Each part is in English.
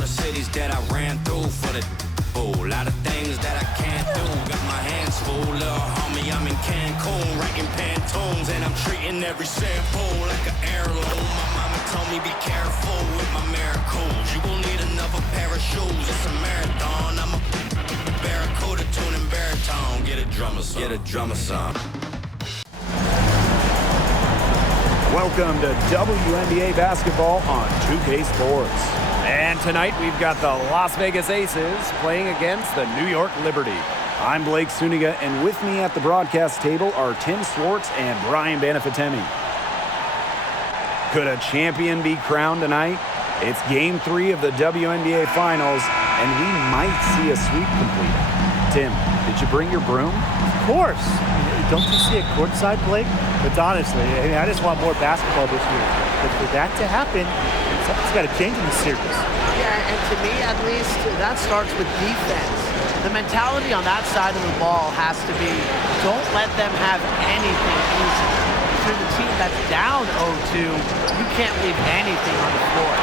all the cities that I ran through for the a lot of things that I can't do. Got my hands full, little homie, I'm in Cancun, writing Pantones, and I'm treating every sample like an heirloom. My mama told me be careful with my miracles. You gon' need another pair of shoes. It's a marathon. I'm a barracuda tuning baritone. Get a drummer song. Get a drummer song. Welcome to WNBA basketball on 2K Sports. And tonight we've got the Las Vegas Aces playing against the New York Liberty. I'm Blake Suniga, and with me at the broadcast table are Tim Swartz and Brian Banafitemi. Could a champion be crowned tonight? It's Game 3 of the WNBA Finals, and we might see a sweep completed. Tim, did you bring your broom? Of course. Don't you see it courtside, Blake? But honestly, I just want more basketball this year. But for that to happen, something's got to change in the series. Yeah, and to me, at least, that starts with defense. The mentality on that side of the ball has to be, don't let them have anything easy. If you're the team that's down 0-2, you can't leave anything on the floor.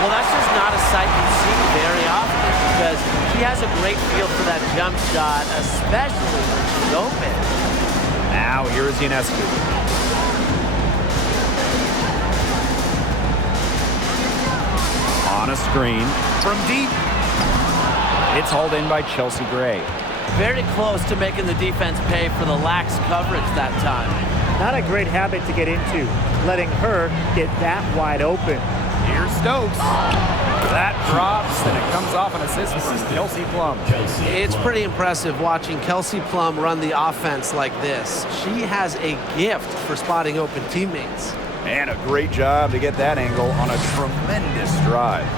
Well, that's just not a sight you see very often because he has a great feel for that jump shot, especially when she's open. Now, here is Ionescu. On a screen from deep. It's hauled in by Chelsea Gray. Very close to making the defense pay for the lax coverage that time. Not a great habit to get into, letting her get that wide open. Here's Stokes. That drops, and it comes off an assist from Kelsey Plum. It's pretty impressive watching Kelsey Plum run the offense like this. She has a gift for spotting open teammates. And a great job to get that angle on a tremendous drive.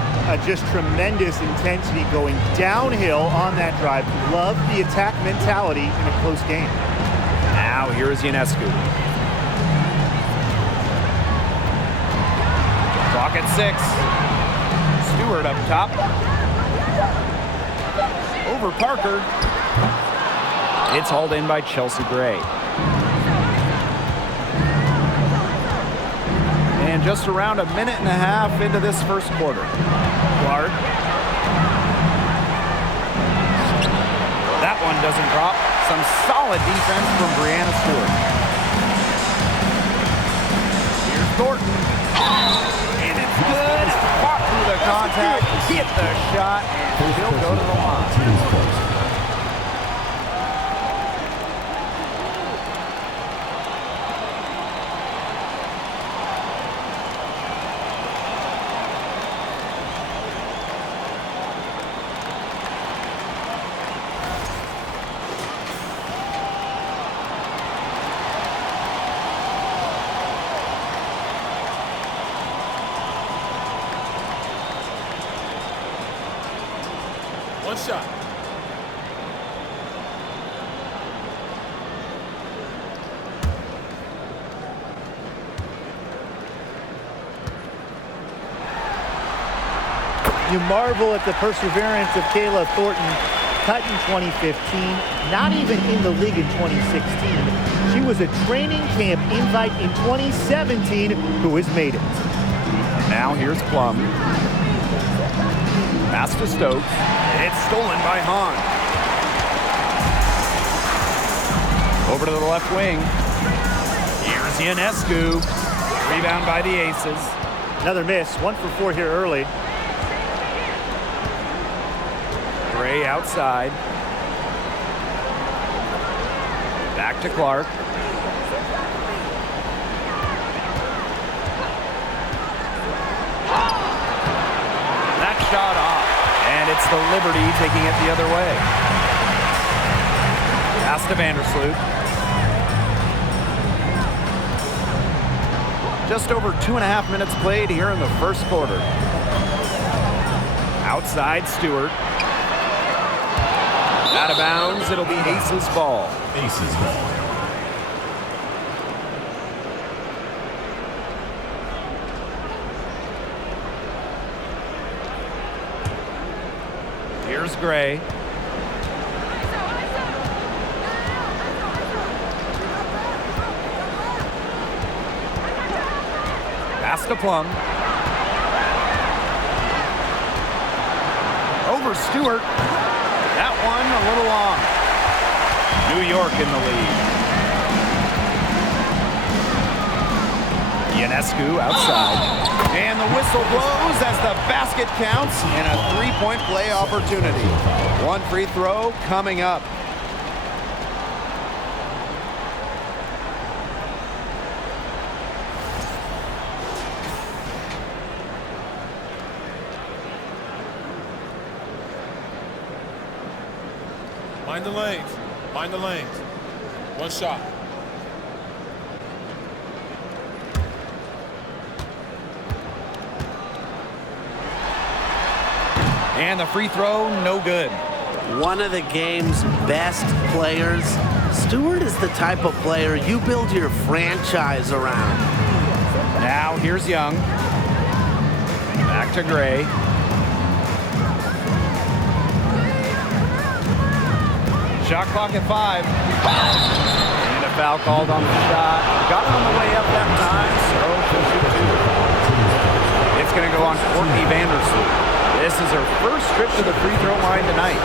Just tremendous intensity going downhill on that drive. Love the attack mentality in a close game. Now here's Ionescu. Clock at 6. Stewart up top. Over Parker. It's hauled in by Chelsea Gray. And just around a minute and a half into this first quarter. Clark. That one doesn't drop. Some solid defense from Brianna Stewart. Here's Thornton. And it's good. Fought through the contact, hit the shot, and he'll go to the line. One shot. You marvel at the perseverance of Kayla Thornton, cut in 2015, not even in the league in 2016. She was a training camp invite in 2017 who has made it. Now here's Plum. Pass to Stokes. It's stolen by Hahn. Over to the left wing. Here's Ionescu. Rebound by the Aces. Another miss, 1 for 4 here early. Gray outside. Back to Clark. That shot off. And it's the Liberty taking it the other way. Pass to Vandersloot. Just over 2.5 minutes played here in the first quarter. Outside Stewart. Out of bounds, it'll be Aces ball. Aces ball. Here's Gray. Pass to Plum. over Stewart. That one a little long. New York in the lead. Ionescu outside. And the whistle blows as the basket counts and a three-point play opportunity. One free throw coming up. Mind the lanes. Mind the lanes. One shot. And the free throw, no good. One of the game's best players. Stewart is the type of player you build your franchise around. Now here's Young. Back to Gray. Shot clock at 5. And a foul called on the shot. Got it on the way up that time, so she'll shoot 2. It's going to go on Courtney Vandersloot. This is her first trip to the free throw line tonight.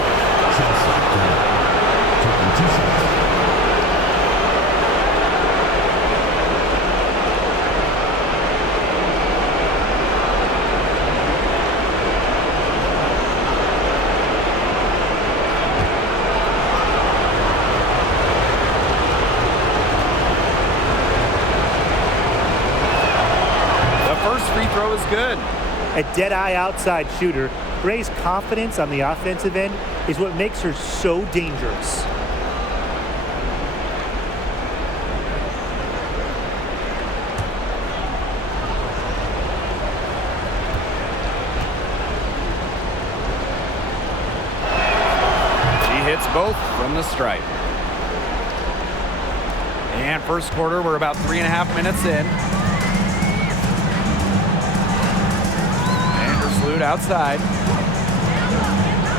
The first free throw is good. A dead-eye outside shooter, Gray's confidence on the offensive end is what makes her so dangerous. She hits both from the stripe. And first quarter, we're about 3.5 minutes in. Outside.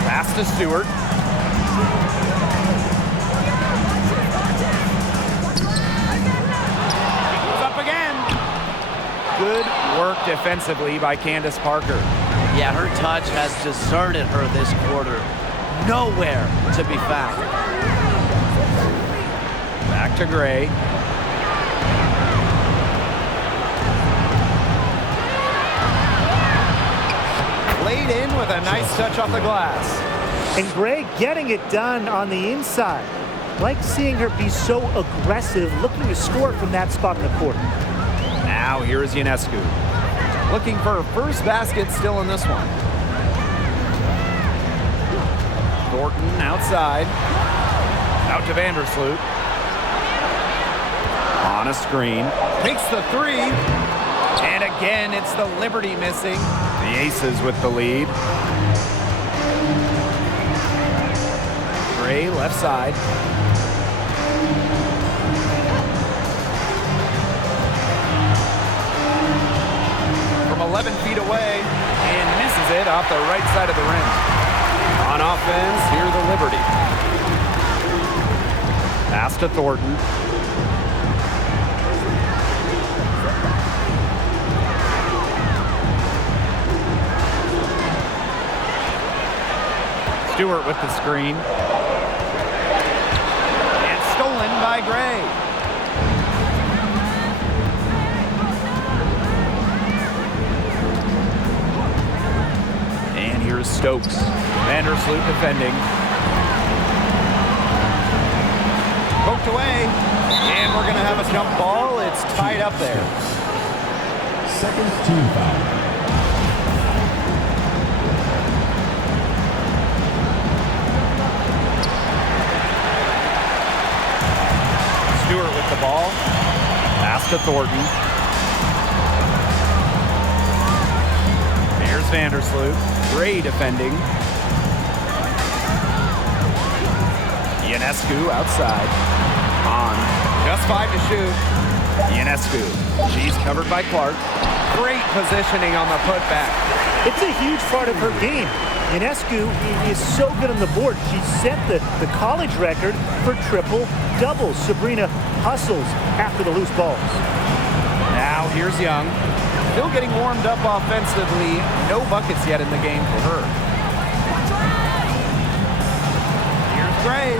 Pass to Stewart. Goes up again. Good work defensively by Candace Parker. Yeah, her touch has deserted her this quarter. Nowhere to be found. Back to Gray. Laid in with a nice touch off the glass. And Gray getting it done on the inside. Like seeing her be so aggressive, looking to score from that spot in the court. Now here's Ionescu. Looking for her first basket still in this one. Thornton outside. Out to Vandersloot. On a screen. Takes the 3. And again, it's the Liberty missing. The Aces with the lead. Gray left side. From 11 feet away and misses it off the right side of the rim. On offense, here the Liberty. Pass to Thornton. Stewart with the screen. And stolen by Gray. And here's Stokes. Vandersloot defending. Poked away. And we're going to have a jump ball. It's tied up there. Second team foul. Stewart with the ball. Pass to Thornton. Here's Vandersloot. Gray defending. Ionescu outside. On. Just 5 to shoot. Ionescu. She's covered by Clark. Great positioning on the putback. It's a huge part of her game. Ionescu is so good on the board. She set the college record for triple-doubles. Sabrina hustles after the loose balls. Now here's Young. Still getting warmed up offensively. No buckets yet in the game for her. Gray.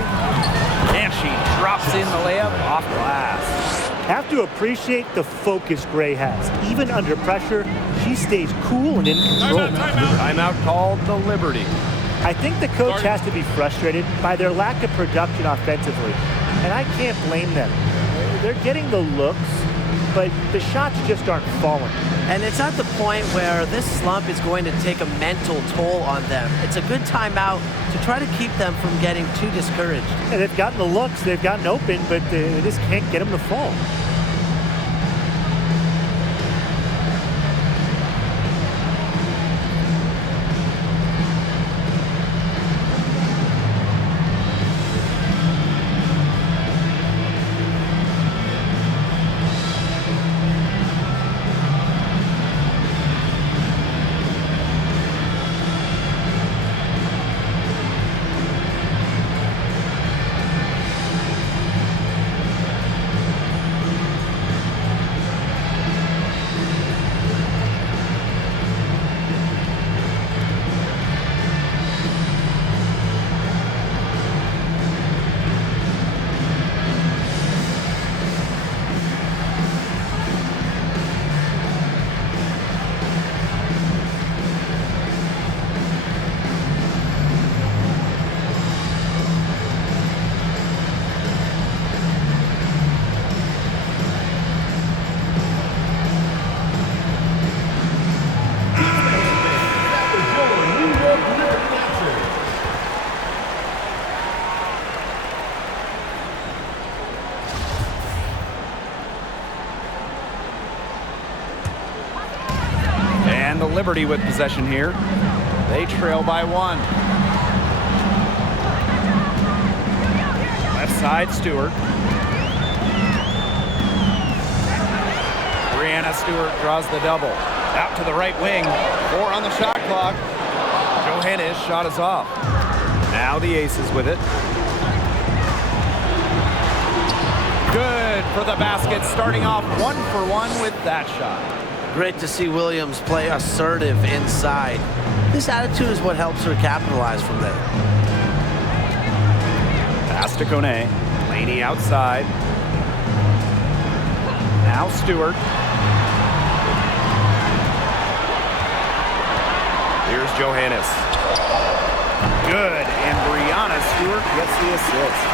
And she drops in the layup off glass. Have to appreciate the focus Gray has. Even under pressure, she stays cool and in control. Timeout called the Liberty. I think the coach has to be frustrated by their lack of production offensively, and I can't blame them. They're getting the looks, but the shots just aren't falling. And it's at the point where this slump is going to take a mental toll on them. It's a good timeout to try to keep them from getting too discouraged. And they've gotten the looks, they've gotten open, but they just can't get them to fall. Liberty with possession here. They trail by 1. Left side, Stewart. Brianna Stewart draws the double. Out to the right wing. 4 on the shot clock. Johannes' shot is off. Now the Aces with it. Good for the basket, starting off 1 for 1 with that shot. Great to see Williams play assertive inside. This attitude is what helps her capitalize from there. Pass to Kone. Laney outside. Now Stewart. Here's Johannes. Good, and Brianna Stewart gets the assist.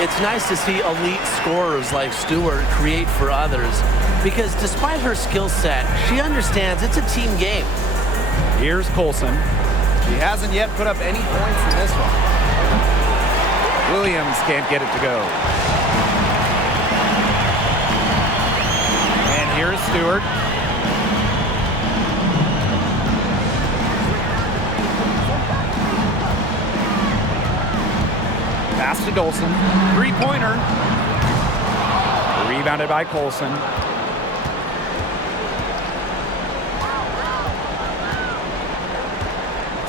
It's nice to see elite scorers like Stewart create for others, because despite her skill set, she understands it's a team game. Here's Colson. She hasn't yet put up any points in this one. Williams can't get it to go. And here's Stewart. Pass to Dolson. 3-pointer. Rebounded by Colson.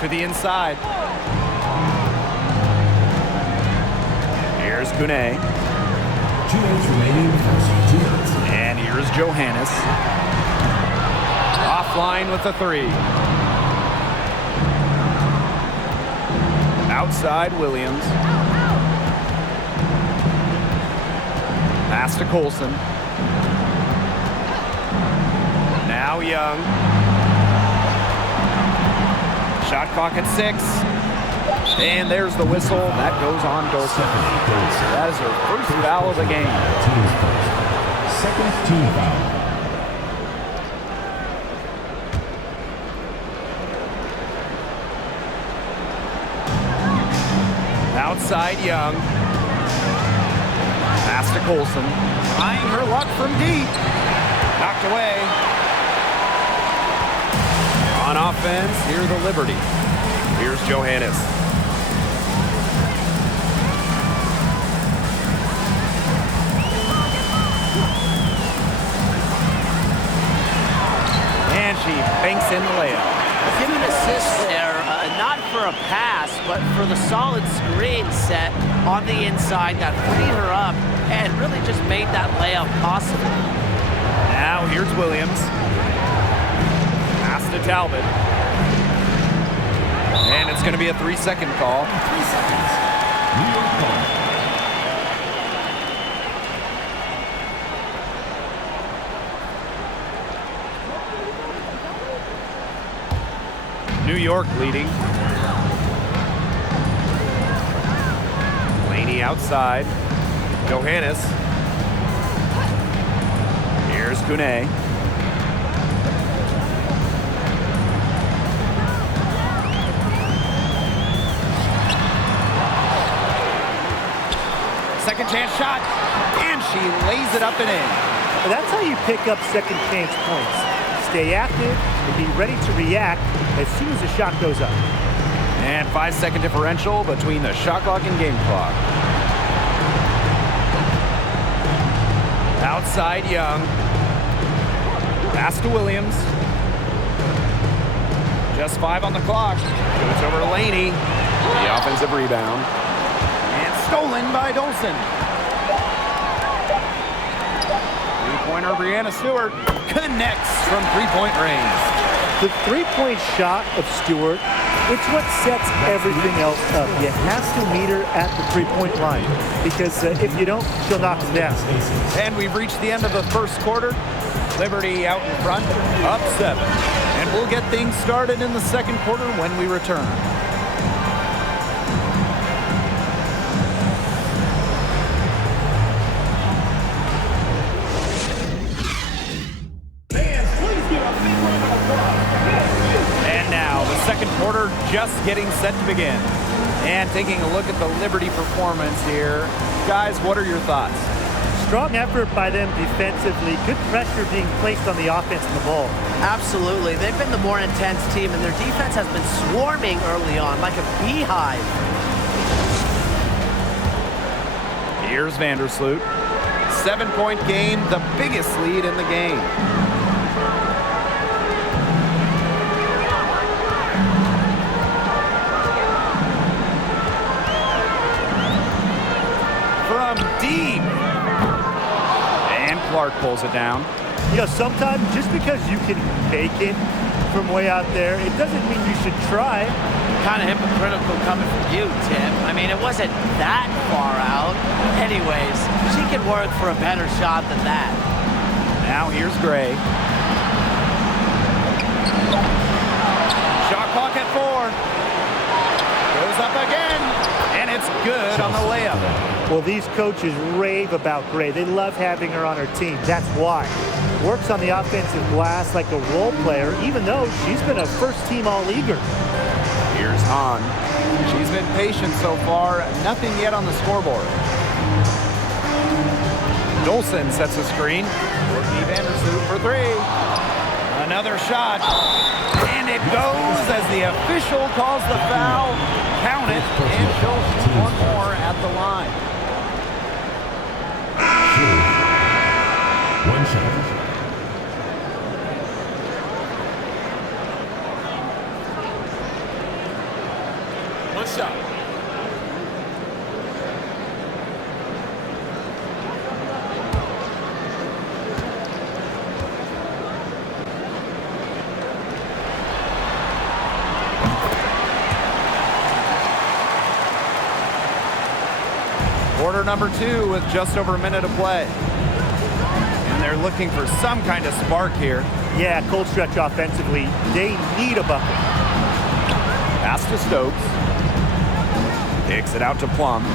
To the inside. Here's Kune. 2 minutes remaining. 2 minutes. And here's Johannes. Offline with the 3. Outside Williams. Pass to Colson. Now Young. Shot clock at 6. And there's the whistle. That goes on Dolson. That is her first foul of the game. Second team foul. Outside Young. Pass to Colson. Trying her luck from deep. Knocked away. On offense, here's the Liberty. Here's Johannes. And she banks in the layup. Give an assist there, not for a pass, but for the solid screen set on the inside that freed her up and really just made that layup possible. Now here's Williams. Pass to Talbot. And it's going to be a 3-second call. 3 seconds. New York ball. New York leading. Laney outside. Johannes. Here's Kune. Second chance shot, and she lays it up and in. Well, that's how you pick up second chance points. Stay active and be ready to react as soon as the shot goes up. And 5-second differential between the shot clock and game clock. Outside Young. Pass to Williams. Just 5 on the clock. Goes over to Laney. The offensive rebound. And stolen by Dolson. Three-pointer Brianna Stewart connects from three-point range. The three-point shot of Stewart, it's what sets everything else up. You have to meet her at the three-point line because if you don't, she'll knock it down. And we've reached the end of the first quarter. Liberty out in front, up 7. And we'll get things started in the second quarter when we return. Second quarter just getting set to begin. And taking a look at the Liberty performance here. Guys, what are your thoughts? Strong effort by them defensively. Good pressure being placed on the offense and the ball. Absolutely. They've been the more intense team, and their defense has been swarming early on like a beehive. Here's Vandersloot. 7-point game, the biggest lead in the game. From deep. And Clark pulls it down. You know, sometimes just because you can make it from way out there, it doesn't mean you should try. Kind of hypocritical coming from you, Tim. I mean, it wasn't that far out. Anyways, she can work for a better shot than that. Now here's Gray. Shot clock at 4. Goes up again. And it's good on the layup. Well, these coaches rave about Gray. They love having her on her team. That's why. Works on the offensive glass like a role player, even though she's been a first-team All-Leaguer. Here's Hahn. She's been patient so far. Nothing yet on the scoreboard. Dolson sets a screen. Courtney Vandersloot for 3. Another shot. And it goes as the official calls the foul. Count it. And she'll shoot one more at the line. One shot. One shot. Quarter number 2 with just over a minute to play. And they're looking for some kind of spark here. Yeah, cold stretch offensively. They need a bucket. Pass to Stokes. Kicks it out to Plum.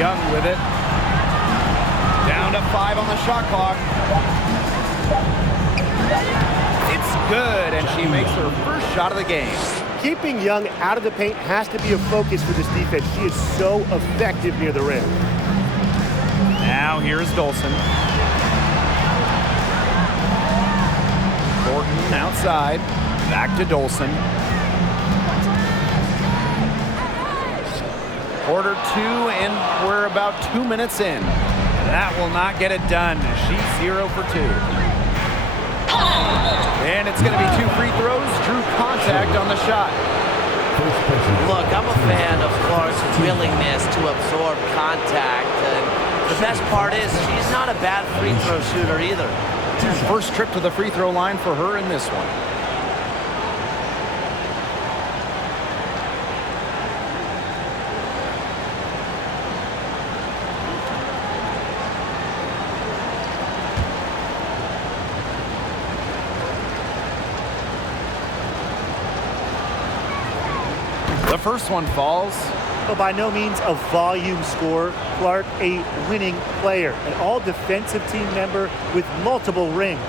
Young with it. Down to 5 on the shot clock. It's good, and she makes her first shot of the game. Keeping Young out of the paint has to be a focus for this defense. She is so effective near the rim. Now here's Dolson. Thornton outside. Back to Dolson. Quarter 2, and we're about 2 minutes in. That will not get it done. She's 0 for 2. And it's going to be 2 free throws. Drew contact on the shot. Look, I'm a fan of Clark's willingness to absorb contact. And the best part is she's not a bad free throw shooter either. First trip to the free throw line for her in this one. The first one falls. But by no means a volume scorer. Clark, a winning player, an all-defensive team member with multiple rings.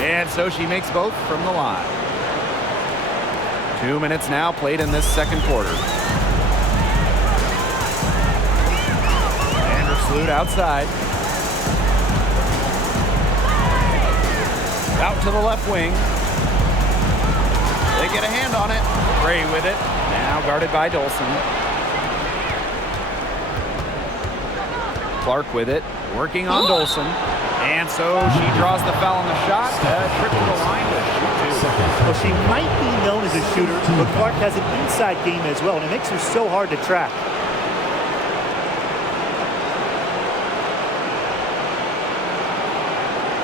And so she makes both from the line. 2 minutes now played in this second quarter. Vandersloot outside. Out to the left wing. They get a hand on it. Gray with it. Now guarded by Dolson. Clark with it. Working on Dolson. And so she draws the foul on the shot. Trip to the line to shoot two. Well, she might be known as a shooter, but Clark has an inside game as well, and it makes her so hard to track.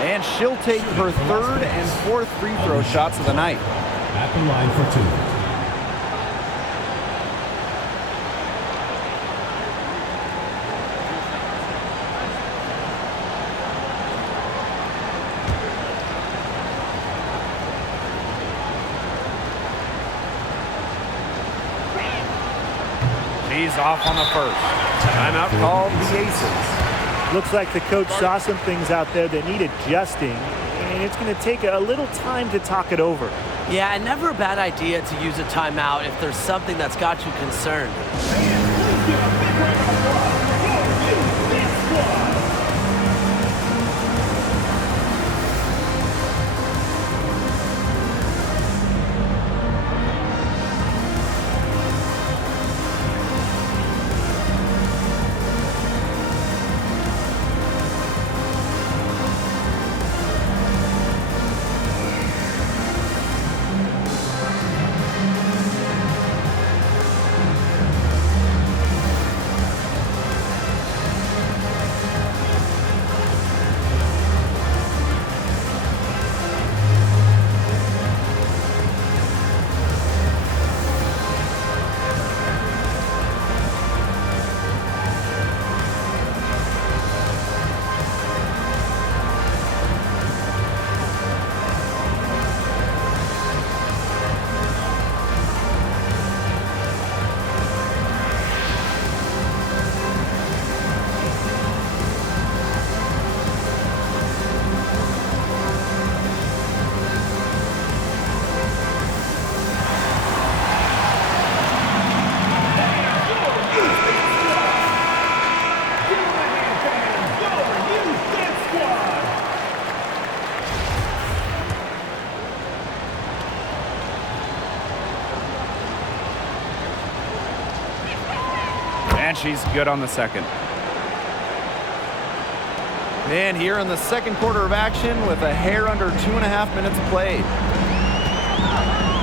And she'll take her third and fourth free throw shots of the night. At the line for two. She's off on the first. Timeout called the Aces. Looks like the coach saw some things out there that need adjusting, and it's going to take a little time to talk it over. Yeah, and never a bad idea to use a timeout if there's something that's got you concerned. And she's good on the second. And here in the second quarter of action with a hair under 2.5 minutes played.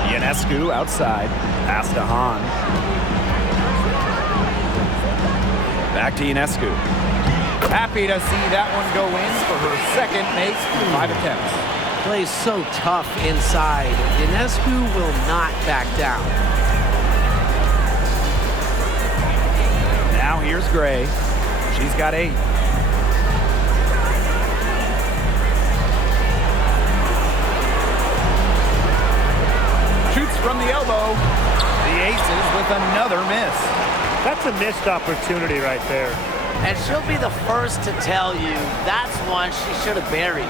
Ionescu outside. Pass to Hahn. Back to Ionescu. Happy to see that one go in for her second make in 5 attempts. Plays so tough inside. Ionescu will not back down. Now here's Gray. She's got 8. Shoots from the elbow. The Aces with another miss. That's a missed opportunity right there. And she'll be the first to tell you that's one she should have buried.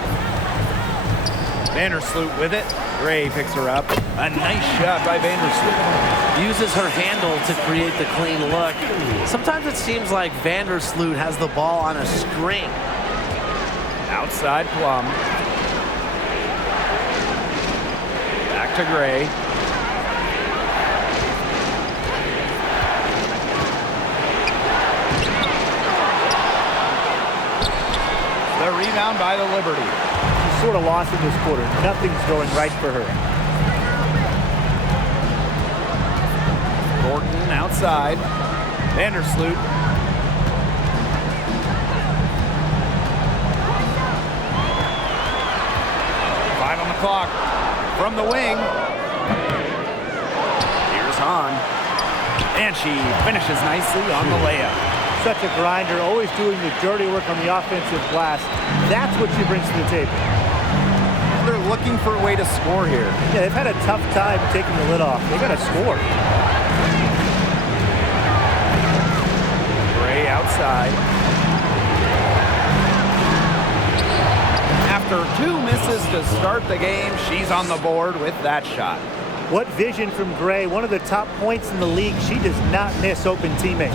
Vandersloot with it. Gray picks her up. A nice shot by Vandersloot. Uses her handle to create the clean look. Sometimes it seems like Vandersloot has the ball on a string. Outside Plum. Back to Gray. The rebound by the Liberty. She's sort of lost in this quarter. Nothing's going right for her. Gordon outside. Vandersloot. Five on the clock. From the wing. Here's Hahn. And she finishes nicely on the layup. Such a grinder, always doing the dirty work on the offensive glass. That's what she brings to the table. And they're looking for a way to score here. Yeah, they've had a tough time taking the lid off. They got to score. Gray outside. After 2 misses to start the game, she's on the board with that shot. What vision from Gray, one of the top points in the league. She does not miss open teammates.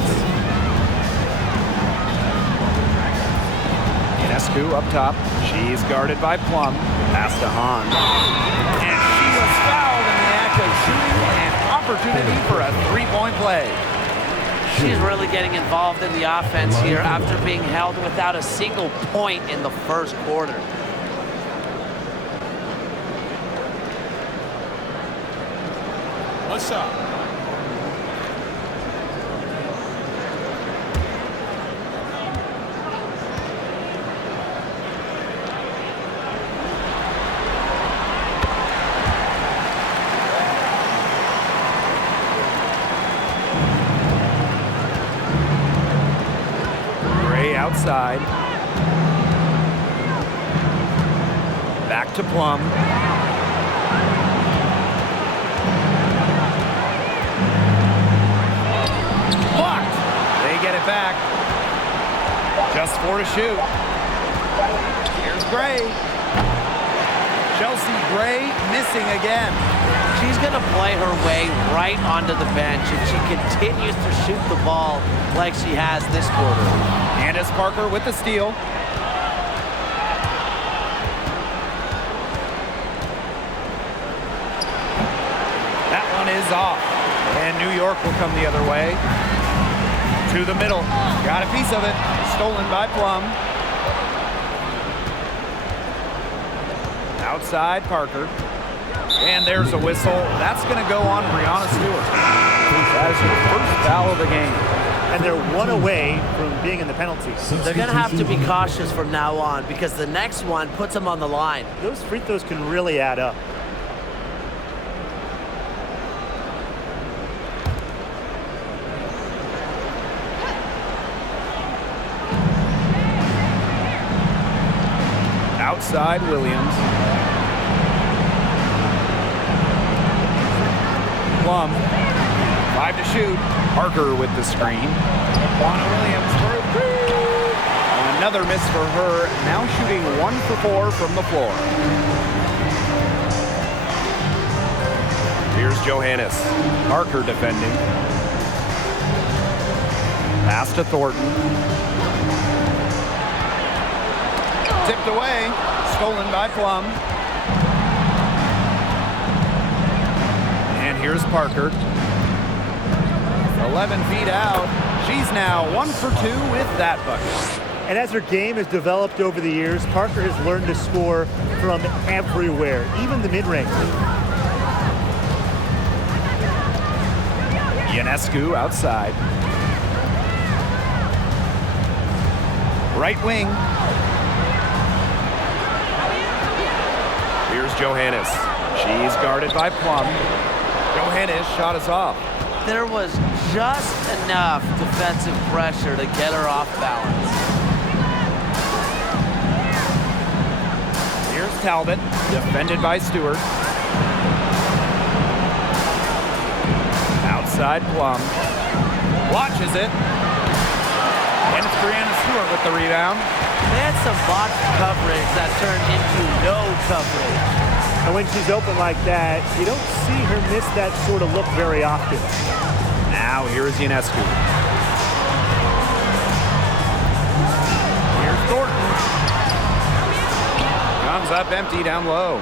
Ionescu up top. She's guarded by Plum. Pass to Hahn. And she was fouled in the act of shooting an opportunity for a 3-point play. She's really getting involved in the offense here after being held without a single point in the first quarter. What's up? Outside. Back to Plum. Blocked. They get it back. Just 4 to shoot. Here's Gray. Chelsea Gray missing again. She's going to play her way right onto the bench if she continues to shoot the ball like she has this quarter. Candace Parker with the steal. That one is off. And New York will come the other way. To the middle. Got a piece of it. Stolen by Plum. Outside Parker. And there's a whistle. That's going to go on Brianna Stewart. That is her first foul of the game. And they're 1 away from being in the penalties. They're going to have to be cautious from now on because the next one puts them on the line. Those free throws can really add up. Outside Williams. Plum. 5 to shoot. Parker with the screen. Juana Williams for a 3. Another miss for her. Now shooting 1 for 4 from the floor. Here's Johannes. Parker defending. Pass to Thornton. Tipped away. Stolen by Plum. And here's Parker. 11 feet out. She's now 1 for 2 with that bucket. And as her game has developed over the years, Parker has learned to score from everywhere, even the mid-range. Ionescu outside. Right wing. Here's Johannes. She's guarded by Plum. Johannes' shot is off. There was just enough defensive pressure to get her off balance. Here's Talbot, defended by Stewart. Outside Plum. Watches it. And it's Brianna Stewart with the rebound. They had some box coverage that turned into no coverage. And when she's open like that, you don't see her miss that sort of look very often. Now here's Ionescu. Here's Thornton. Comes up empty down low.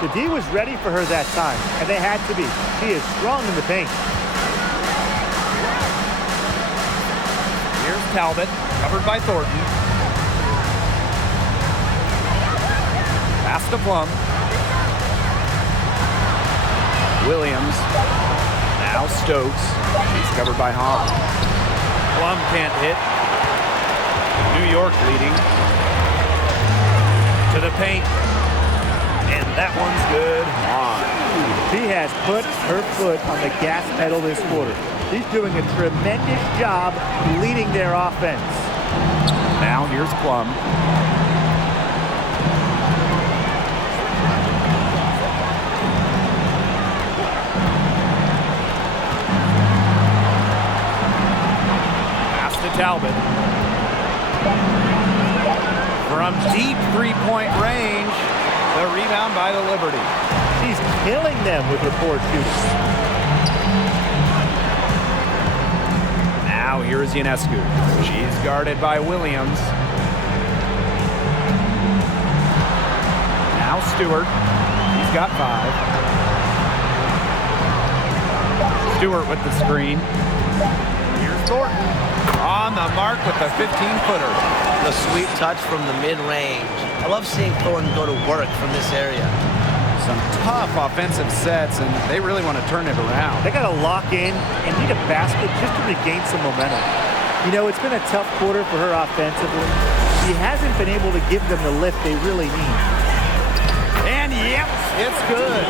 The D was ready for her that time, and they had to be. She is strong in the paint. Here's Talbot, covered by Thornton. Pass to Plum. Williams. Now Stokes. He's covered by Hahn. Plum can't hit. New York leading. To the paint. And that one's good. Hahn. She has put her foot on the gas pedal this quarter. She's doing a tremendous job leading their offense. Now here's Plum. Pass to Talbot. From deep three-point range, the rebound by the Liberty. She's killing them with her court shooting. Now here is Ionescu. She's guarded by Williams. Now Stewart. He's got 5. Stewart with the screen. Here's Thornton on the mark with the 15-footer. The sweet touch from the mid-range. I love seeing Thornton go to work from this area. Some tough offensive sets, and they really want to turn it around. They got to lock in and need a basket just to regain some momentum. You know, it's been a tough quarter for her offensively. She hasn't been able to give them the lift they really need. And yep, it's good.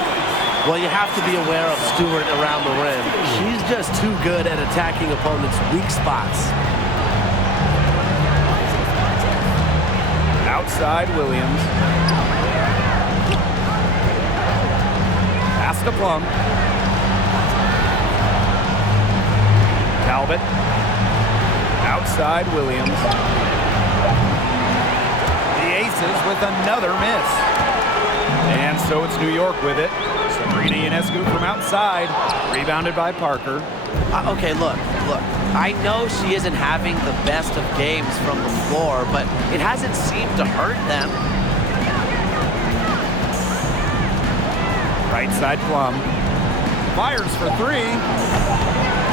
Well, you have to be aware of Stewart around the rim. She's just too good at attacking opponents' weak spots. Outside Williams. Pass to Plum. Talbot. Outside Williams. The Aces with another miss. And so it's New York with it. Sabrina Ionescu from outside. Rebounded by Parker. Okay, look. I know she isn't having the best of games from the floor, but it hasn't seemed to hurt them. Right side Plum. Fires for 3.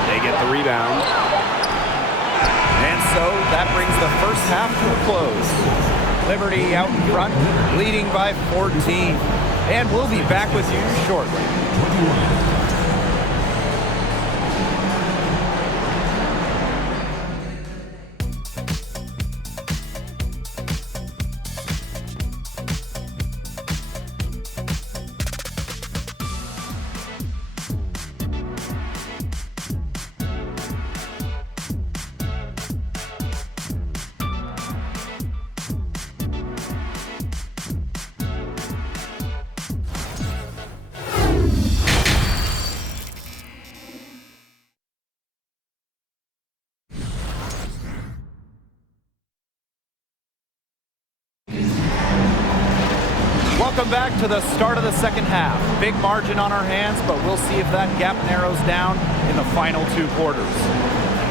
They get the rebound. And so that brings the first half to a close. Liberty out in front, leading by 14. And we'll be back with you shortly. 21. Welcome back to the start of the second half. Big margin on our hands, but we'll see if that gap narrows down in the final 2 quarters.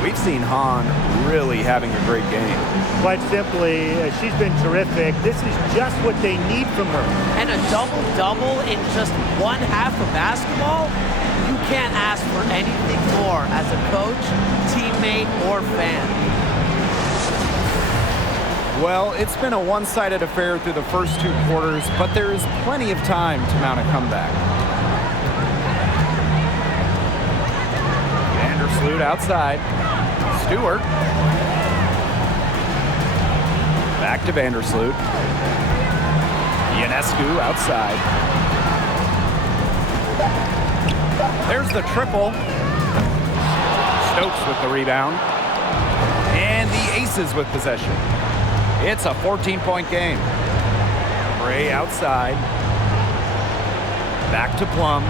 We've seen Hahn really having a great game. Quite simply, she's been terrific. This is just what they need from her. And a double-double in just one half of basketball? You can't ask for anything more as a coach, teammate, or fan. Well, it's been a one-sided affair through the first 2 quarters, but there is plenty of time to mount a comeback. Vandersloot outside. Stewart. Back to Vandersloot. Ionescu outside. There's the triple. Stokes with the rebound. And the Aces with possession. It's a 14-point game. Bray outside. Back to Plum.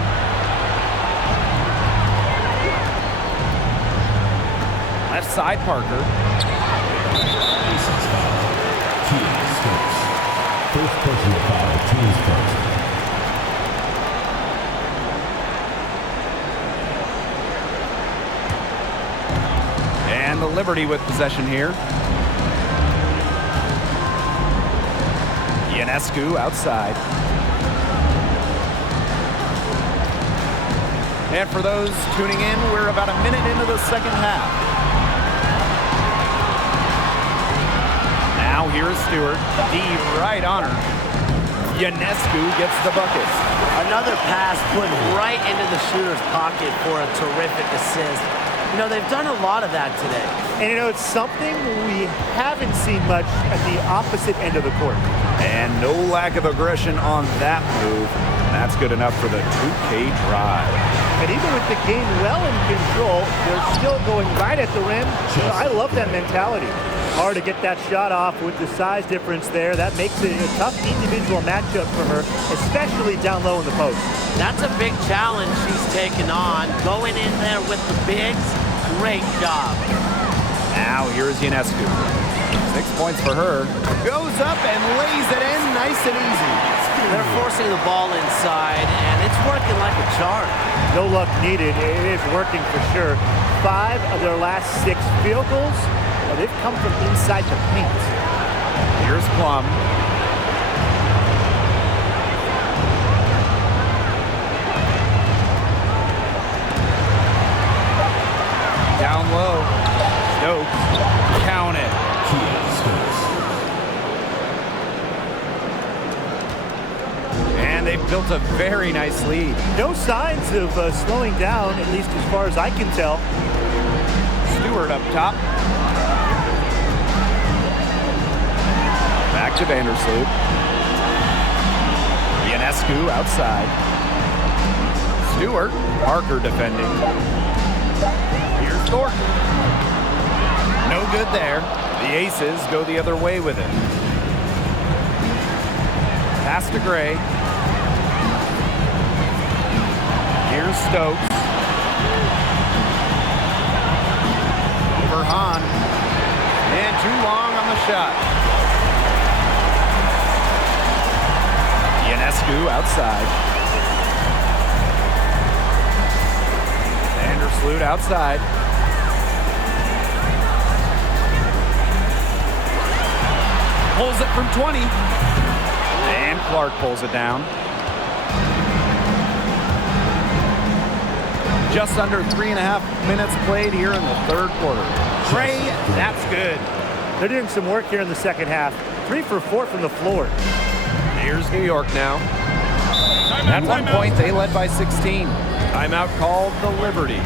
Left side Parker. Team Stokes. First personal foul, team Stokes. And the Liberty with possession here. Ionescu outside. And for those tuning in, we're about a minute into the second half. Now here is Stewart. D right on her. Ionescu gets the bucket. Another pass put right into the shooter's pocket for a terrific assist. You know, they've done a lot of that today. And, you know, it's something we haven't seen much at the opposite end of the court. And no lack of aggression on that move. That's good enough for the 2K drive. And even with the game well in control, they're still going right at the rim. I love that mentality. Hard to get that shot off with the size difference there. That makes it a tough individual matchup for her, especially down low in the post. That's a big challenge she's taken on. Going in there with the bigs, great job. Now here's Ionescu. 6 points for her. Goes up and lays it in nice and easy. They're forcing the ball inside, and it's working like a charm. No luck needed. It is working for sure. 5 of their last 6 field goals, they've come from inside the paint. Here's Plum. Down low. Stokes. Count it. And they've built a very nice lead. No signs of slowing down, at least as far as I can tell. Stewart up top. Back to Vandersloot. Ionescu outside. Stewart. Parker defending. Here's Thornton. No good there. The Aces go the other way with it. Pass to Gray. Here's Stokes. Over Hahn. And too long on the shot. Ionescu outside. Vandersloot outside. Pulls it from 20. And Clark pulls it down. Just under 3.5 minutes played here in the third quarter. Gray, that's good. They're doing some work here in the second half. 3 for 4 from the floor. Here's New York now. At one point, they led by 16. Timeout called the Liberty.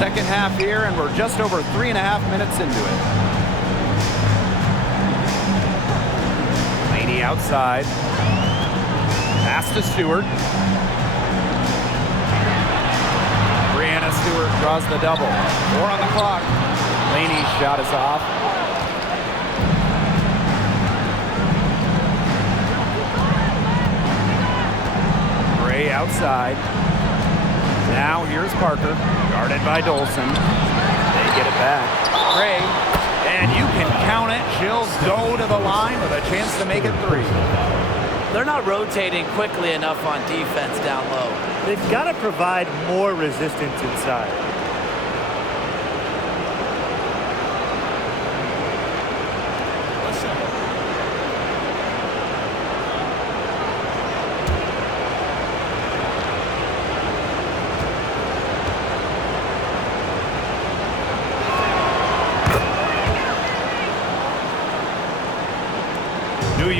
Second half here, and we're just over 3.5 minutes into it. Laney outside. Pass to Stewart. Brianna Stewart draws the double. 4 on the clock. Laney's shot is off. Gray outside. Now here's Parker, guarded by Dolson. They get it back. Gray, and you can count it. She'll go to the line with a chance to make it 3. They're not rotating quickly enough on defense down low. They've got to provide more resistance inside.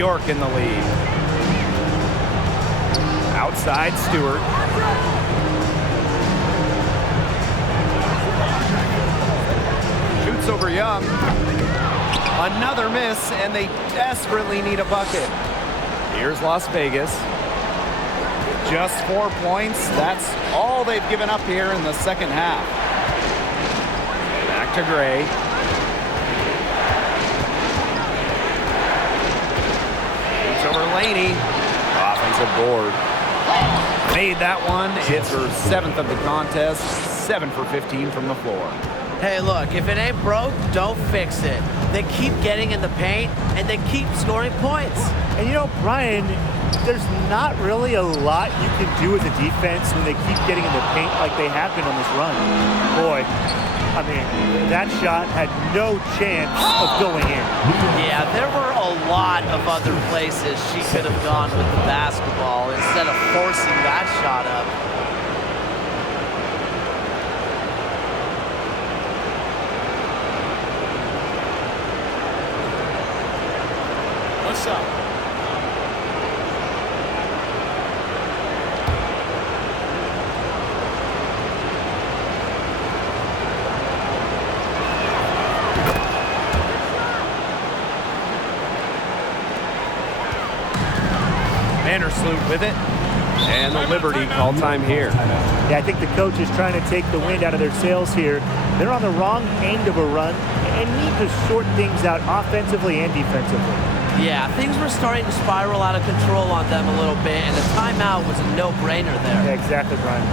York in the lead. Outside Stewart. Shoots over Young. Another miss, and they desperately need a bucket. Here's Las Vegas. Just 4 points. That's all they've given up here in the second half. Back to Gray. Shoots over Laney. Offensive board. Made that one. It's her 7th of the contest. 7 for 15 from the floor. Hey, look, if it ain't broke, don't fix it. They keep getting in the paint, and they keep scoring points. And you know, Brian, there's not really a lot you can do as a defense when they keep getting in the paint like they have been on this run. Boy, I mean, that shot had no chance of going in. Yeah, there were a lot of other places she could have gone with the basketball instead of forcing that shot up. One shot. Vandersloot with it. And the Liberty call time here. Yeah, I think the coach is trying to take the wind out of their sails here. They're on the wrong end of a run and need to sort things out offensively and defensively. Yeah, things were starting to spiral out of control on them a little bit, and a timeout was a no-brainer there. Yeah, exactly, Brian.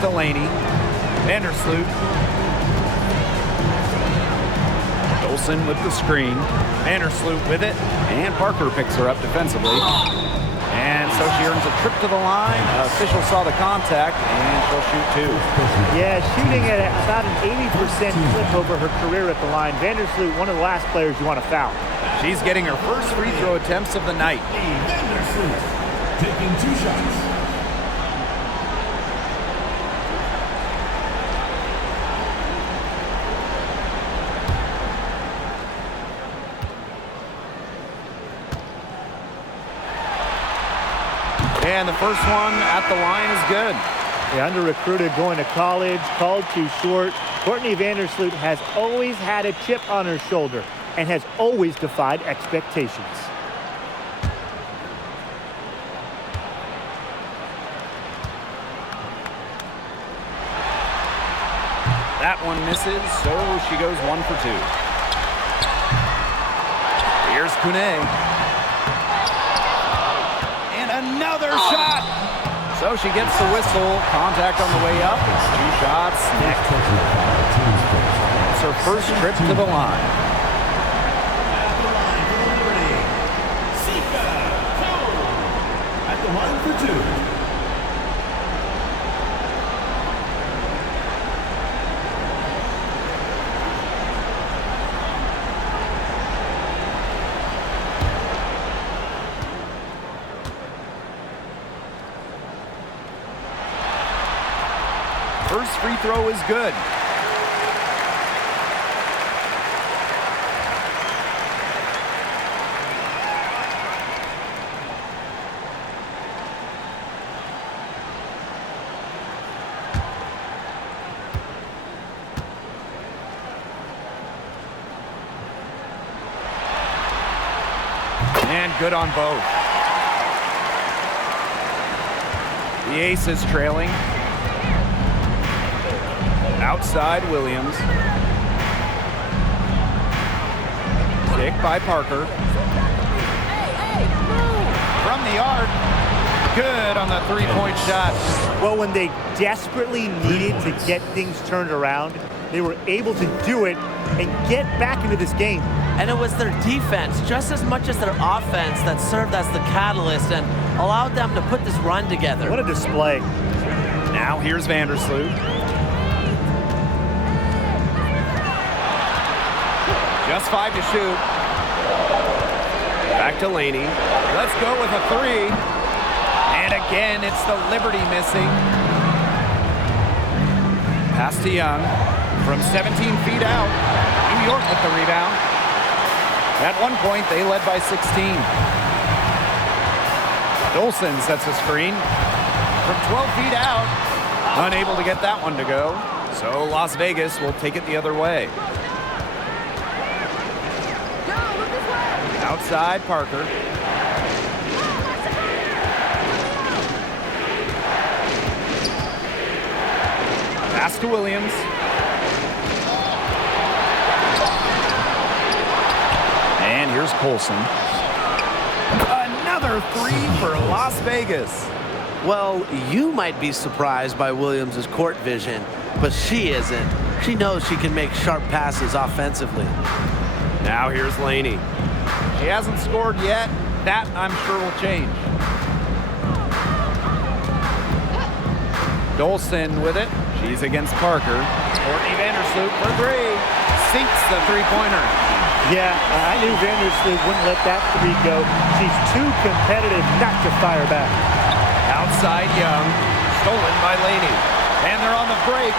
Delaney. Vandersloot. Olsen with the screen. Vandersloot with it. And Parker picks her up defensively. And so she earns a trip to the line. Official saw the contact, and she'll shoot two. Yeah, shooting at about an 80% clip over her career at the line. Vandersloot, one of the last players you want to foul. She's getting her first free throw attempts of the night. Vandersloot taking 2 shots. And the first one at the line is good. The under-recruited going to college, called too short. Courtney Vandersloot has always had a chip on her shoulder and has always defied expectations. That one misses, so she goes 1 for 2. Here's Kune. Another shot. So she gets the whistle. Contact on the way up. 2 shots next. It's her first trip to the line. At the line for 2. First free throw is good. And good on both. The Aces trailing. Outside Williams. Kick by Parker. From the arc. Good on the three-point shot. Well, when they desperately needed to get things turned around, they were able to do it and get back into this game. And it was their defense, just as much as their offense, that served as the catalyst and allowed them to put this run together. What a display. Now here's Vandersloot. Just 5 to shoot. Back to Laney. Let's go with a three. And again, it's the Liberty missing. Pass to Young. From 17 feet out. New York with the rebound. At one point, they led by 16. Dolson sets a screen. From 12 feet out. Unable to get that one to go. So Las Vegas will take it the other way. Outside Parker. Pass to Williams. And here's Colson. Another three for Las Vegas. Well, you might be surprised by Williams' court vision, but she isn't. She knows she can make sharp passes offensively. Now here's Laney. She hasn't scored yet. That, I'm sure, will change. Dolson with it. She's against Parker. Courtney Vandersloot for three. Sinks the three-pointer. Yeah, I knew Vandersloot wouldn't let that three go. She's too competitive not to fire back. Outside Young. Stolen by Laney. And they're on the break.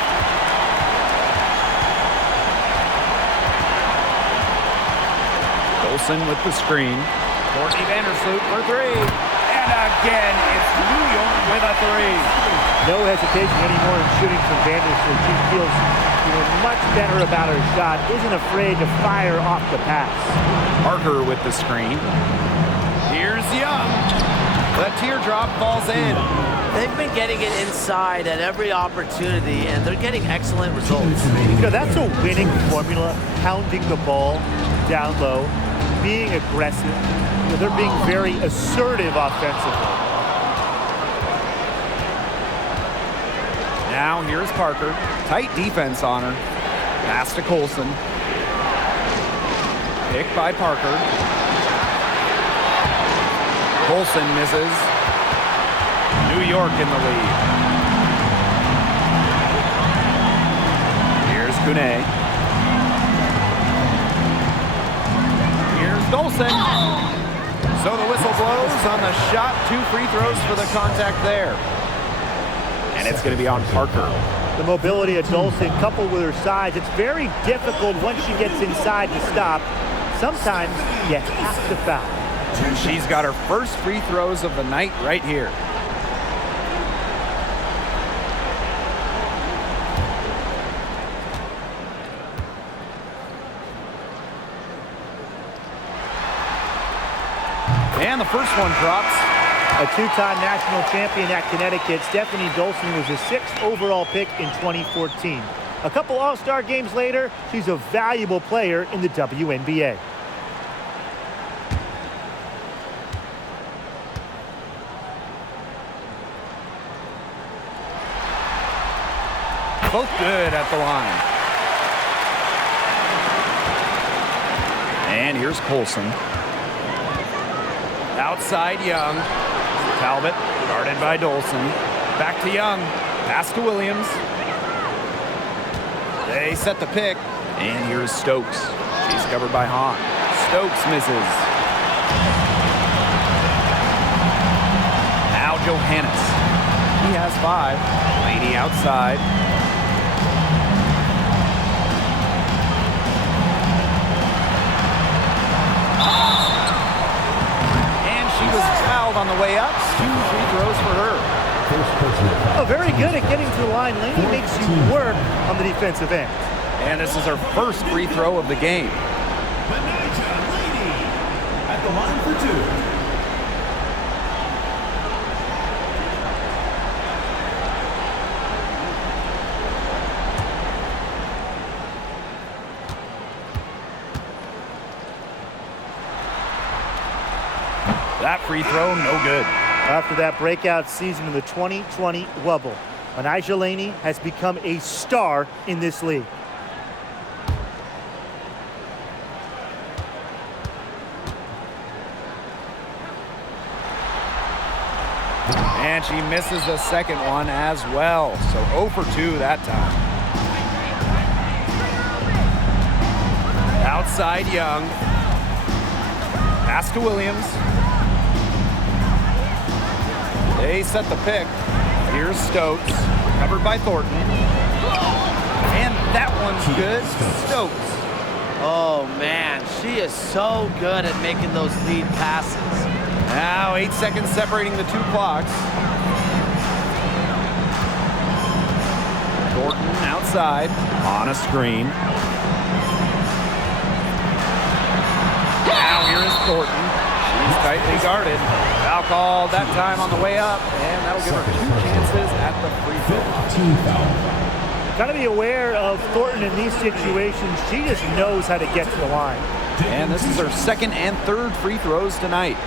Dolson with the screen. Courtney Vandersloot for three. And again, it's New York with a three. No hesitation anymore in shooting from Vandersloot. She feels much better about her shot. Isn't afraid to fire off the pass. Parker with the screen. Here's Young. The teardrop falls in. They've been getting it inside at every opportunity, and they're getting excellent results. That's a winning formula. Pounding the ball down low, being aggressive. They're being very assertive offensively. Now here's Parker. Tight defense on her. Pass to Colson. Picked by Parker. Colson misses. New York in the lead. Here's Kune. Here's Dolson. So the whistle blows on the shot. 2 free throws for the contact there. And it's going to be on Parker. The mobility of Dolson coupled with her size, it's very difficult once she gets inside to stop. Sometimes you have to foul. And she's got her first free throws of the night right here. And the first one drops. A two-time national champion at Connecticut, Stephanie Dolson was a 6th overall pick in 2014. A couple All-Star games later, she's a valuable player in the WNBA. Both good at the line. And here's Colson. Outside Young. Talbot, guarded by Dolson. Back to Young. Pass to Williams. They set the pick. And here's Stokes. She's covered by Hahn. Stokes misses. Now Johannes. He has 5. Laney outside. on the way up. 2 free throws for her. First personal foul. Oh, very good at getting to the line. Laney makes you work on the defensive end. And this is her first free throw of the game. At the line for 2. That free throw, no good. After that breakout season in the 2020 Wubble, Anijah Laney has become a star in this league. And she misses the second one as well. So 0 for 2 that time. Outside Young. Pass to Williams. They set the pick. Here's Stokes. Covered by Thornton. And that one's good. Stokes. Oh, man, she is so good at making those lead passes. Now 8 seconds separating the 2 clocks. Thornton outside on a screen. Now here is Thornton. She's tightly guarded. Foul called that time on the way up, and that'll give her 2 chances at the free throw. 15 foul. Got to be aware of Thornton in these situations. She just knows how to get to the line. And this is her second and third free throws tonight.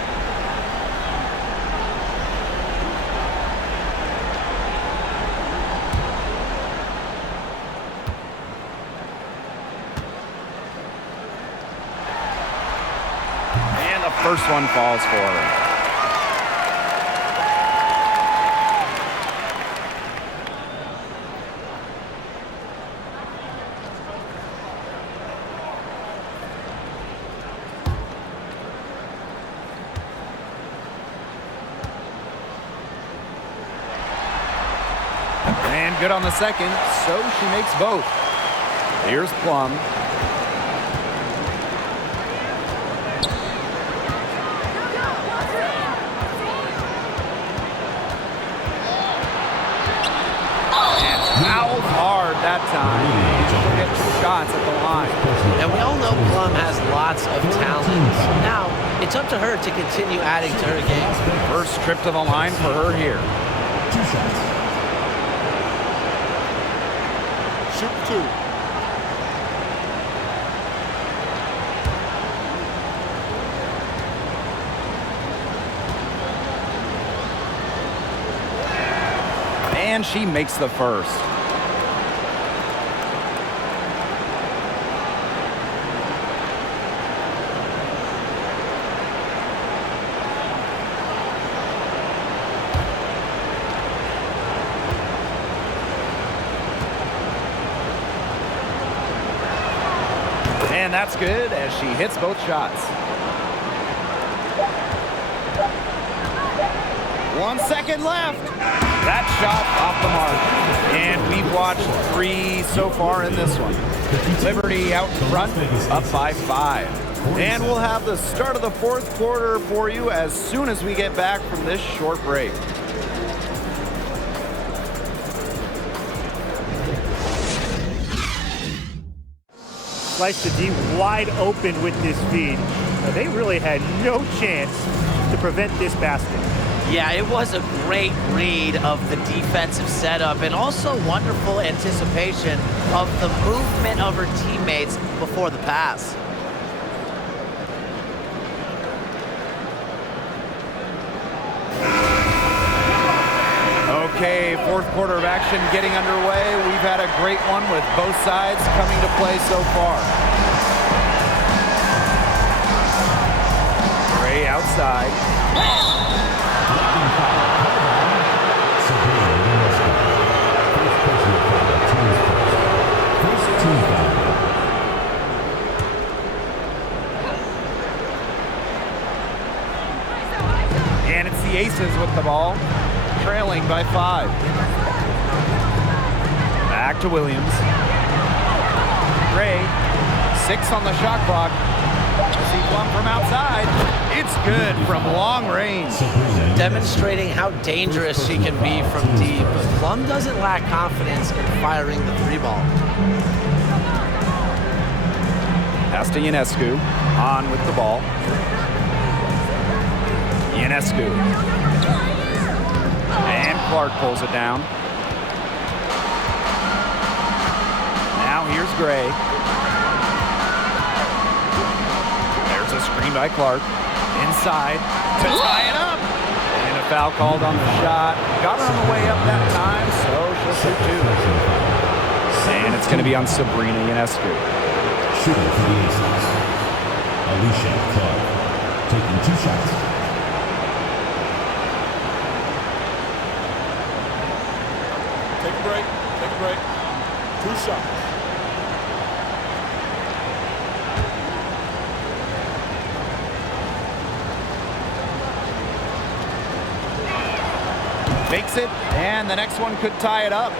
And the first one falls for her. And good on the second, so she makes both. Here's Plum. And fouled hard that time. She'll get 2 shots at the line. And we all know Plum has lots of talent. Now, it's up to her to continue adding to her game. First trip to the line for her here. 2 shots. Shoot 2. And she makes the first. And that's good as she hits both shots. 1 second left. That shot off the mark. And we've watched 3 so far in this one. Liberty out front, up by 5. And we'll have the start of the 4th quarter for you as soon as we get back from this short break. Slice the D wide open with this feed. They really had no chance to prevent this basket. Yeah, it was a great read of the defensive setup and also wonderful anticipation of the movement of her teammates before the pass. Okay, 4th quarter of action getting underway. We've had a great one with both sides coming to play so far. Gray outside. And it's the Aces with the ball, trailing by 5. Back to Williams. Gray, 6 on the shot clock. See Plum from outside. It's good from long range. Demonstrating how dangerous she can be from deep. But Plum doesn't lack confidence in firing the three ball. Pass to Ionescu. On with the ball. Ionescu. And Clark pulls it down. Now here's Gray. There's a screen by Clark. Inside to tie it up. And a foul called on the shot. Got her on the way up that time, so she'll shoot two. And it's going to be on Sabrina Ionescu. Shooting for the Aces, Alicia Clark, taking 2 shots. Take a break. Take a break. 2 shots. Makes it, and the next one could tie it up.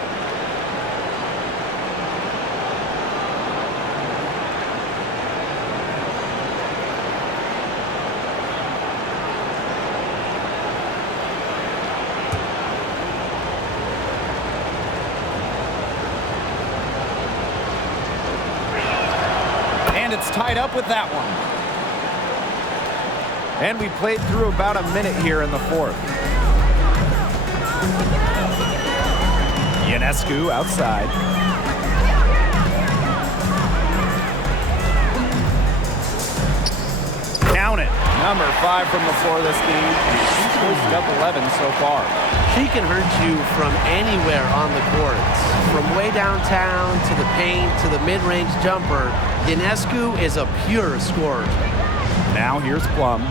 And it's tied up with that one. And we played through about a minute here in the fourth. Ionescu outside. Count it. Number 5 from the floor this game. She's posted up 11 so far. She can hurt you from anywhere on the courts. From way downtown to the paint to the mid-range jumper, Ionescu is a pure scorer. Now here's Plum.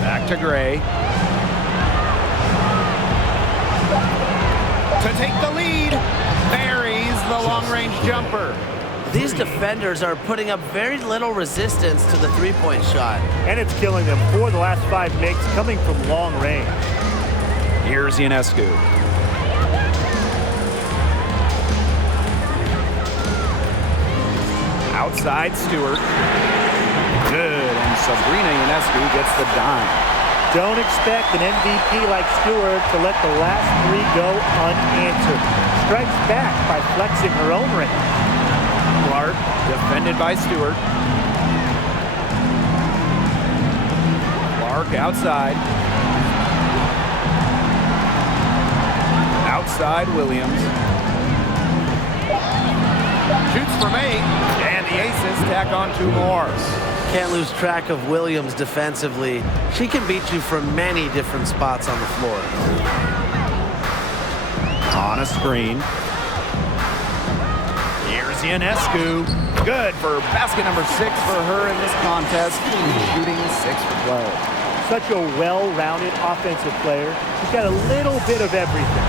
Back to Gray. To take the lead, buries the long-range jumper. These defenders are putting up very little resistance to the three-point shot. And it's killing them. 4 of the last 5 makes coming from long range. Here's Ionescu. Outside Stewart. Good, and Sabrina Ionescu gets the dime. Don't expect an MVP like Stewart to let the last 3 go unanswered. Strikes back by flexing her own ring. Clark, defended by Stewart. Clark outside. Outside Williams. Shoots from 8, and the Aces tack on 2 more. Can't lose track of Williams defensively. She can beat you from many different spots on the floor. On a screen. Here's Ionescu. Good for basket number 6 for her in this contest. Shooting 6 for 12. Such a well-rounded offensive player. She's got a little bit of everything.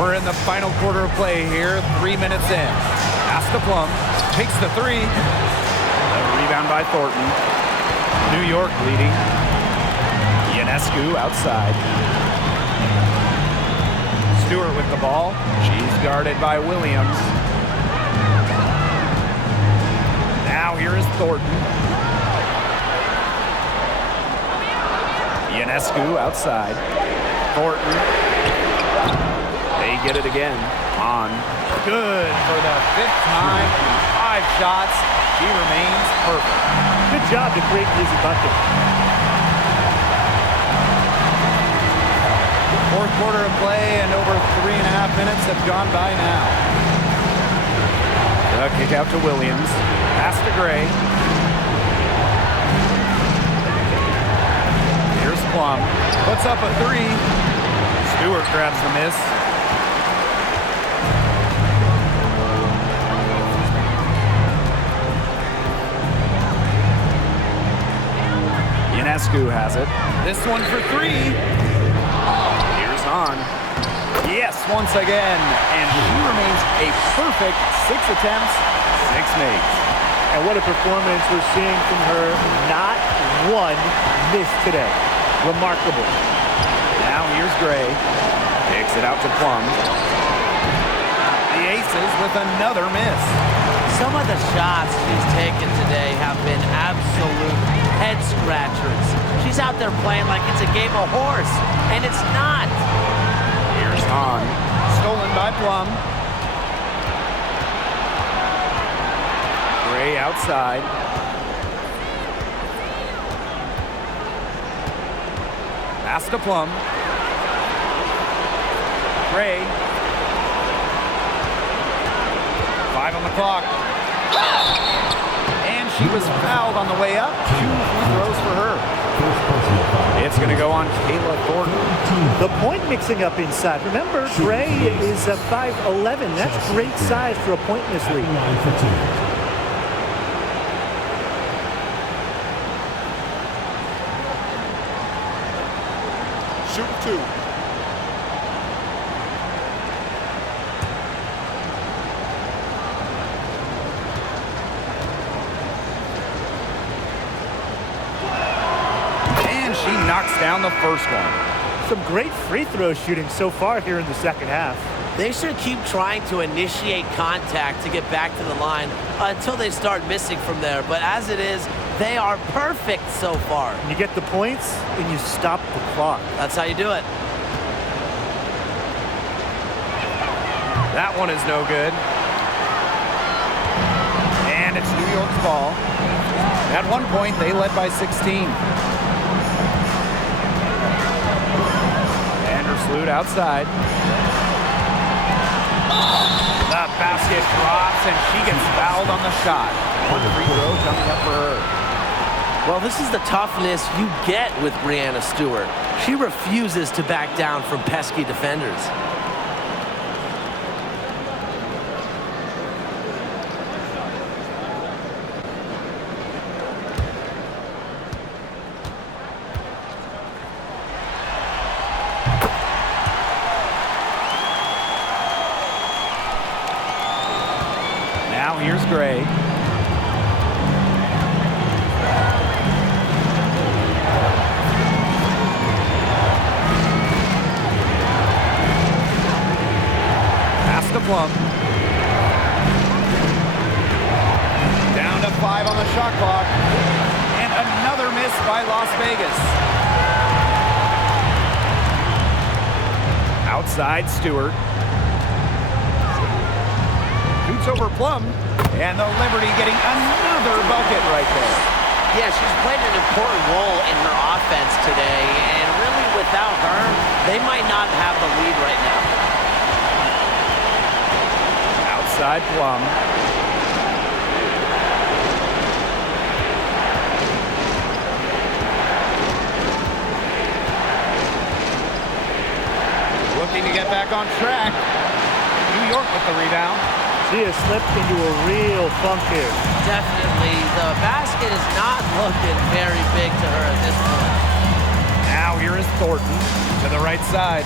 We're in the final quarter of play here, 3 minutes in. Pass to Plum, takes the 3. The rebound by Thornton. New York leading. Ionescu outside. Stewart with the ball. She's guarded by Williams. Now here is Thornton. Ionescu outside. Thornton. They get it again. On. Good for the 5th time. 5 shots. She remains perfect. Good job to create an easy bucket. 4th quarter of play, and over 3.5 minutes have gone by now. The kick out to Williams. Pass to Gray. Here's Plum. Puts up a 3. Stewart grabs the miss. Ionescu has it. This one for 3. Here's on. Yes, once again. And she remains a perfect 6 attempts, 6 makes. And what a performance we're seeing from her. Not one miss today. Remarkable. Now here's Gray. Kicks it out to Plum. misses with another miss. Some of the shots she's taken today have been absolute head scratchers. She's out there playing like it's a game of horse, and it's not. Here's Hahn. Stolen by Plum. Gray outside. Pass to Plum. Gray. 5 on the clock. And she was fouled on the way up. 2 free throws for her. It's going to go on Kayla Thornton. The point mixing up inside. Remember, Gray is 5'11". That's great size for a point in this league. Line for 2. Shoot 2. And she knocks down the first one. Some great free throw shooting so far here in the second half. They should keep trying to initiate contact to get back to the line until they start missing from there. But as it is, they are perfect so far. You get the points, and you stop the clock. That's how you do it. That one is no good. And it's New York's ball. At one point, they led by 16. Vandersloot outside. The basket drops, and she gets fouled on the shot. One free throw coming up for her. Well, this is the toughness you get with Breanna Stewart. She refuses to back down from pesky defenders. Now here's Gray. Pass to Plum. Down to 5 on the shot clock. And another miss by Las Vegas. Outside Stewart. Shoots over Plum. And the Liberty getting another bucket right there. Yeah, she's played an important role in her offense today, and really without her, they might not have the lead right now. Outside Plum. Looking to get back on track. New York with the rebound. She has slipped into a real funk here. Definitely, the basket is not looking very big to her at this point. Now here is Thornton to the right side.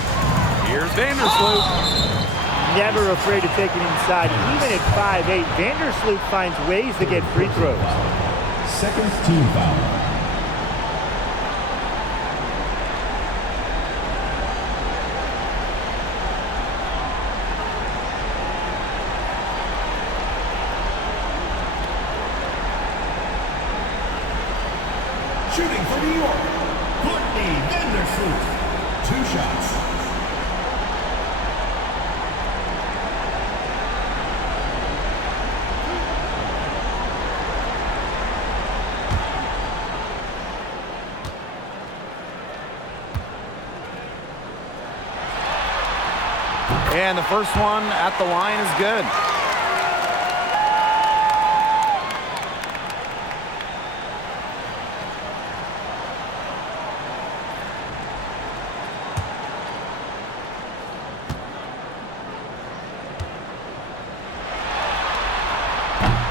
Here's Vandersloot. Never afraid to take it inside. Even at 5'8", Vandersloot finds ways to get free throws. Second team foul. Shooting for New York, Courtney Vandersloot. 2 shots. And the first one at the line is good.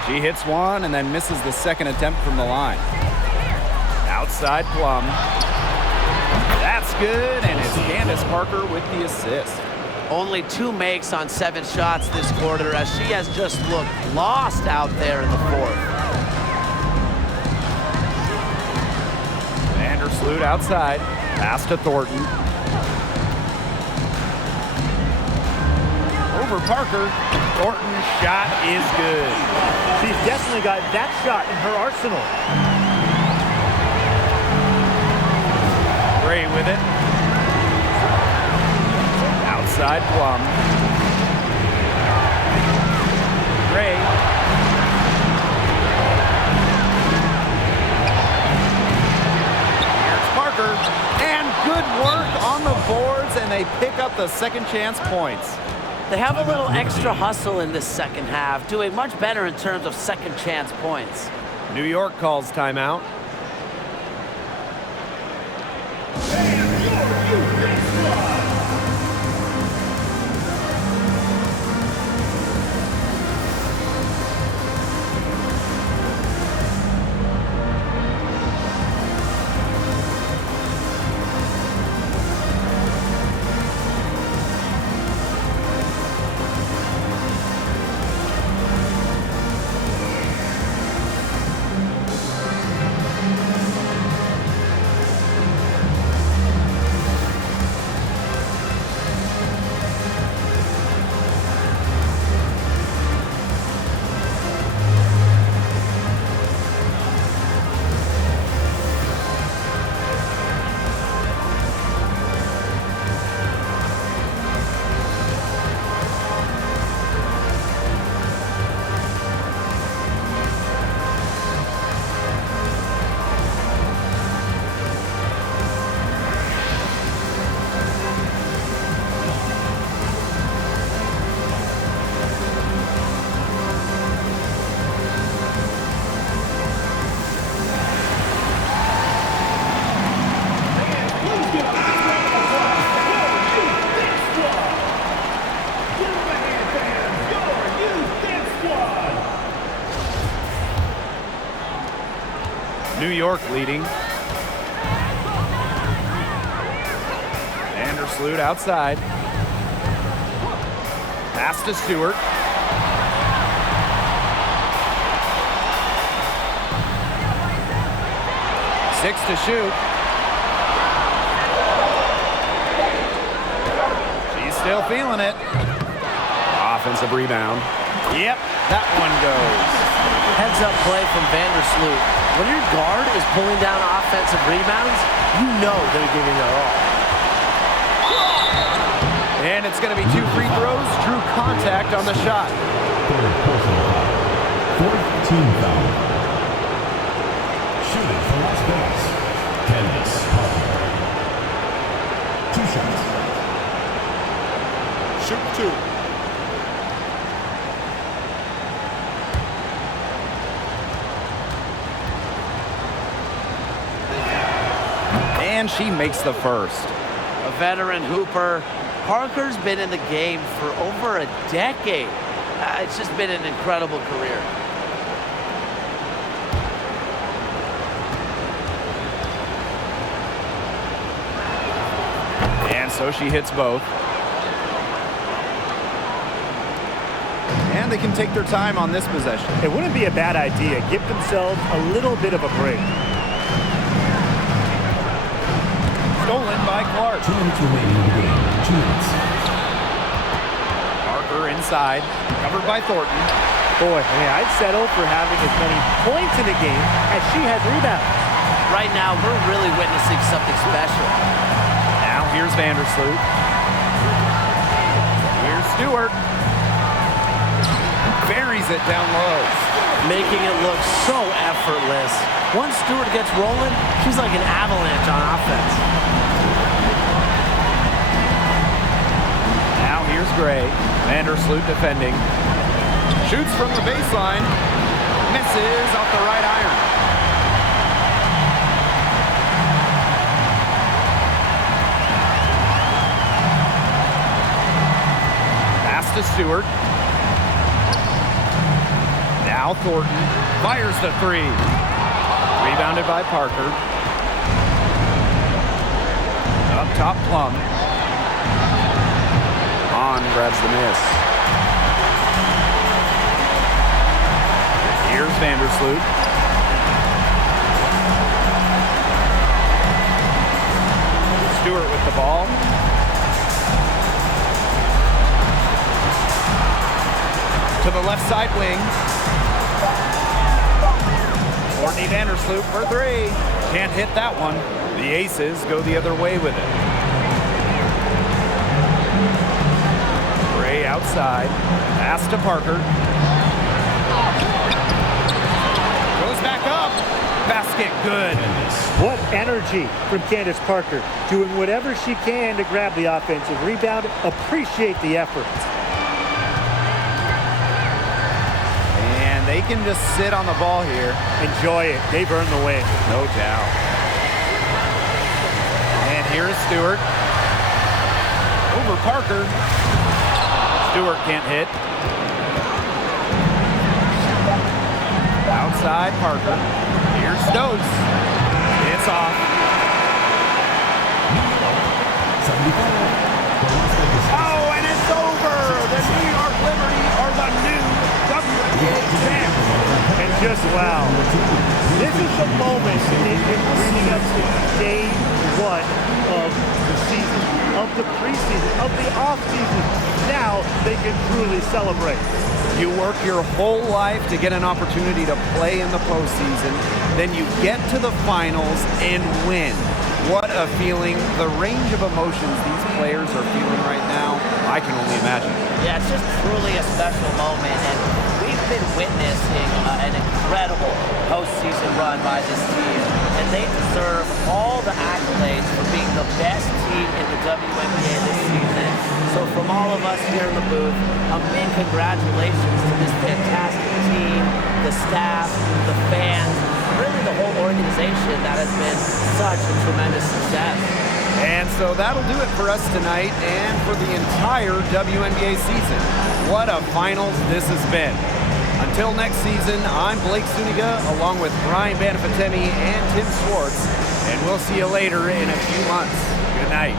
She hits one and then misses the second attempt from the line. Outside Plum. That's good, and it's Candace Parker with the assist. Only 2 makes on 7 shots this quarter, as she has just looked lost out there in the fourth. Vandersloot outside. Pass to Thornton. Over Parker. Thornton's shot is good. She's definitely got that shot in her arsenal. Gray with it. Outside Plum. Gray. Here's Parker. And good work on the boards, and they pick up the second chance points. They have a little extra hustle in this second half, doing much better in terms of second chance points. New York calls timeout. New York leading. Vandersloot outside. Pass to Stewart. Six to shoot. She's still feeling it. Offensive rebound. Yep, that one goes. Heads up play from Vandersloot. When your guard is pulling down offensive rebounds, you know they're giving their all. And it's going to be 2 free throws. Drew contact on the shot. Third personal foul. Fourth team foul. Shooting for Las Vegas, Candace Parker. 2 shots. Shoot 2. And she makes the first. A veteran hooper. Parker's been in the game for over a decade. It's just been an incredible career. And so she hits both. And they can take their time on this possession. It wouldn't be a bad idea. Give themselves a little bit of a break. Stolen by Clark. 2 minutes remaining in the game. 2 minutes. Parker inside, covered by Thornton. Boy, I mean, I'd settle for having as many points in the game as she has rebounds. Right now, we're really witnessing something special. Now here's Vandersloot. Here's Stewart. Buries it down low. Making it look so effortless. Once Stewart gets rolling, she's like an avalanche on offense. Now here's Gray. Vandersloot defending. Shoots from the baseline. Misses off the right iron. Pass to Stewart. Now Thornton fires the 3. Rebounded by Parker. Up top, Plum. On grabs the miss. Here's Vandersloot. Stewart with the ball. the left side wing. Courtney Vandersloot for three. Can't hit that one. The Aces go the other way with it. Gray outside. Pass to Parker. Goes back up. Basket good. What energy from Candace Parker. Doing whatever she can to grab the offensive rebound. Appreciate the effort. And they can just sit on the ball here. Enjoy it. They've earned the win. No doubt. And here's Stewart. Over Parker. Stewart can't hit. Outside Parker. Here's Stokes. It's off. Oh, and it's over. The New York Liberty are the new WNBA champs. And just wow. This is the moment in bringing us to day one of the season, of the preseason, of the offseason. Now they can truly celebrate. You work your whole life to get an opportunity to play in the postseason. Then you get to the finals and win. What a feeling. The range of emotions these players are feeling right now, I can only imagine. Yeah, it's just truly a special moment, and we've been witnessing an incredible postseason run by this team, and they deserve all the accolades for being the best team in the WNBA this season. So from all of us here in the booth, a big congratulations to this fantastic team, the staff, the fans, really the whole organization that has been such a tremendous success. And so that'll do it for us tonight and for the entire WNBA season. What a finals this has been. Until next season, I'm Blake Suniga along with Brian Banafiteni and Tim Swartz, and we'll see you later in a few months. Good night.